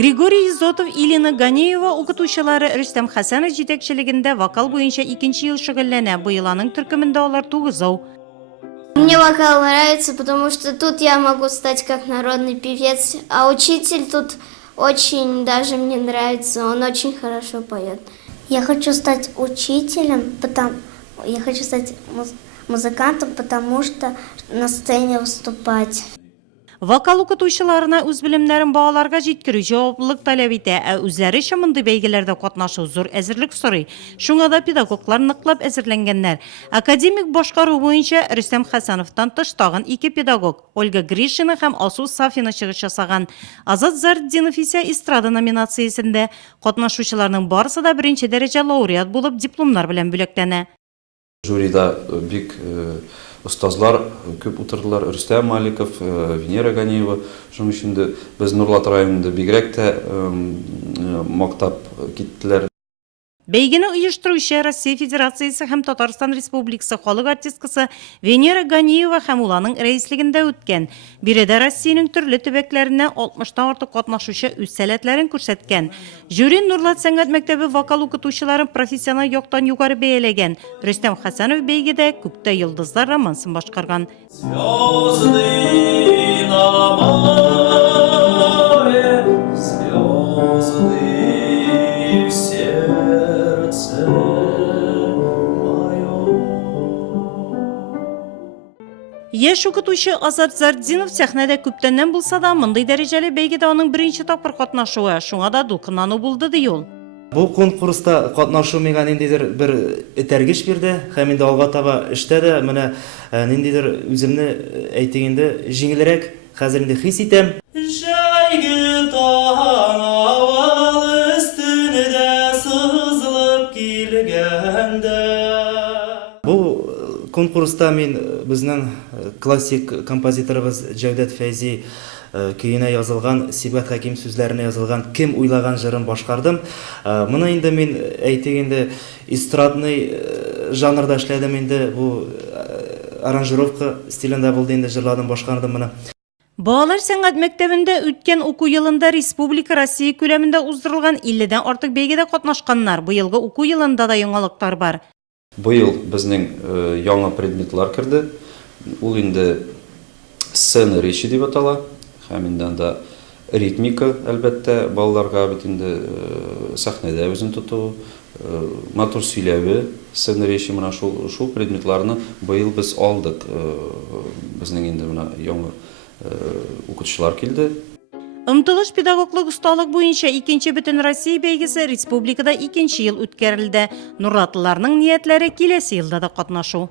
Григорий Изотов, Илина Ганеева укытучылары Рөстәм Хәсәнов җитәкчелегендә вокал буенча 2нче ел шөгыльләнә. Быел аның төркемендә алар 9. Мне вокал нравится, потому что тут я могу стать как народный певец, а учитель тут очень даже мне нравится, он очень хорошо поет. Я хочу стать учителем, я хочу стать музыкантом, потому что на сцене выступать. Вокал укытучыларына үз белемнәрен балаларга җиткерү җаваплылык таләп итә, ә үзләре шымынды бәйгеләрдә катнашу зур әзерлек сорый. Шуңа да педагоглар ныклап әзерләнгәннәр. Академик башкару буенча Рөстәм Хәсәновтан тыш тагын 2 педагог, Ольга Гришина һәм Асу Сафина чыгыш ясаган. Азат Зардинов исә эстрада номинациясендә. Катнашучыларның барысы да беренче дәрәҗә лауреат булып дипломнар белән бүләкләнә. Жюрида бик ұстазлар көп отырдылар. Рүстәм Маликов, Венера Ганеева. Шуның өчен дә без Нурлат районында бигрәк тә мактап киттеләр. Бәйгене оештыручы Россия Федерациясе һәм Татарстан Республикасы халык артисткасы Венера Ганеева һәм уланың рәислегендә үткән. Биредә Россиянең төрле төбәкләренә 60тан артык катнашучы үз сәләтләрен күрсәткән. Жюри Нурлат сәнгать мәктәбе вокал укытучыларын профессиональ яктан югары бәяләгән. Рөстәм Хәсәнов бәйгедә Күктә йолдызлар романсын башкарган. Яшь укытучы Азат Зардинов сәхнәдә күптәннән булса да, мондый дәрәҗәле бәйгедә аның беренче тапкыр катнашуы, шуңа да дулкынлану булды ди ул. Бу конкурста катнашу миңа ниндидер бер этәргеч бирде, һәм инде алга таба эштә дә менә ниндидер үземне әйтегендә җиңелрәк хәзер инде хис итәм. Җайгы таң авыл өстендә сызылып килгәндә. Бу конкурста мин безнең классик композиторыбыз Җәүдәт Фәйзи көенә язылган, Сибгат Хәким сүзләренә язылган Кем уйлаган җырын башкардым. Моны инде мин әйтегендә эстрадный жанрда эшләдем, инде бу аранжировка стилендә булды, инде җырладым, башкардым моны. Балалар сәнгать мәктәбендә үткән уку елында Республика Россия күләмендә уздырылган 50дән артык бәйгедә катнашканнар. Быелгы уку елында да яңалыктар бар. Быел безнең яңа предметлар керде. Ул инде сцена речи дип атала. Һәм инде анда ритмика, әлбәттә, балаларга бит инде сәхнәдә үзен тоту, матур сөйләве, сцена речи, менә шул предметларны быел без алдык. Безнең инде менә яңа укытучылар килде. Ымтылыш педагоглык осталык буенча 2нче бөтен Россия бәйгесе республикада 2нче ел үткәрелде. Нуратлыларның ниятләре киләсе елда да катнашу.